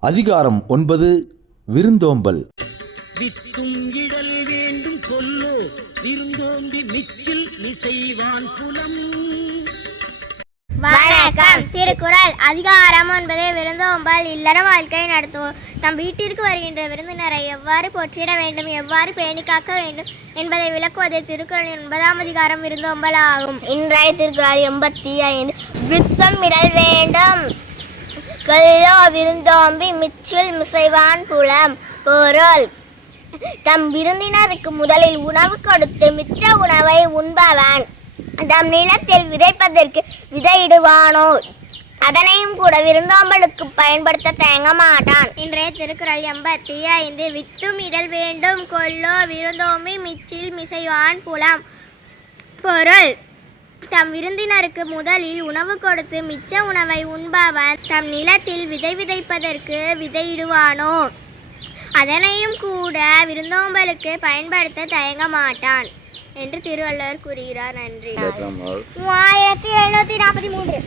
அதிகாரம் ஒன்பது விருந்தோம்பல். வித்தும் இடல் வேண்டும் கொல்லோ விருந்தோம்பி மிச்சில் மிசைவான் புலம். வணக்கம். திருக்குறள் அதிகாரம் ஒன்பது விருந்தோம்பல். இல்லற வாழ்க்கை நடத்துவோம் தம் வீட்டிற்கு வருகின்ற விருந்தினரை எவ்வாறு போற்றிட வேண்டும் எவ்வாறு பேணி காக்க வேண்டும் என்பதை விளக்குவது திருக்குறள் ஒன்பதாம் அதிகாரம் விருந்தோம்பல் ஆகும். இன்றைய திருக்குறள் எண்பத்தி ஐந்து. வித்தம் இடல் வேண்டும். கல்லோ விருந்தோம்பி மிச்சில் மிசைவான் புலம் பொருள். தம் விருந்தினருக்கு முதலில் உணவு கொடுத்து மிச்ச உணவை உண்பவன். தம் நிலத்தில் விதைப்பதற்கு விதையிடுவானோ? அதனையும் கூட விருந்தோம்பலுக்கு பயன்படுத்த தயங்க மாட்டான். இன்றைய திருக்குறள் எண்பத்தி ஐந்து வித்தும் இடல் வேண்டும் கொல்லோ விருந்தோம்பி மிச்சில் மிசைவான் புலம் பொருள். தம் விருந்தினருக்கு முதலில் உணவு கொடுத்து மிச்ச உணவை உண்பவன் தம் நிலத்தில் விதை விதைப்பதற்கு விதையிடுவானோ? அதனையும் கூட விருந்தோம்பலுக்கு பயன்படுத்த தயங்க மாட்டான். என்று திருவள்ளுவர் கூறுகிறார். நன்றி. மூவாயிரத்தி எழுநூத்தி நாற்பத்தி மூன்று.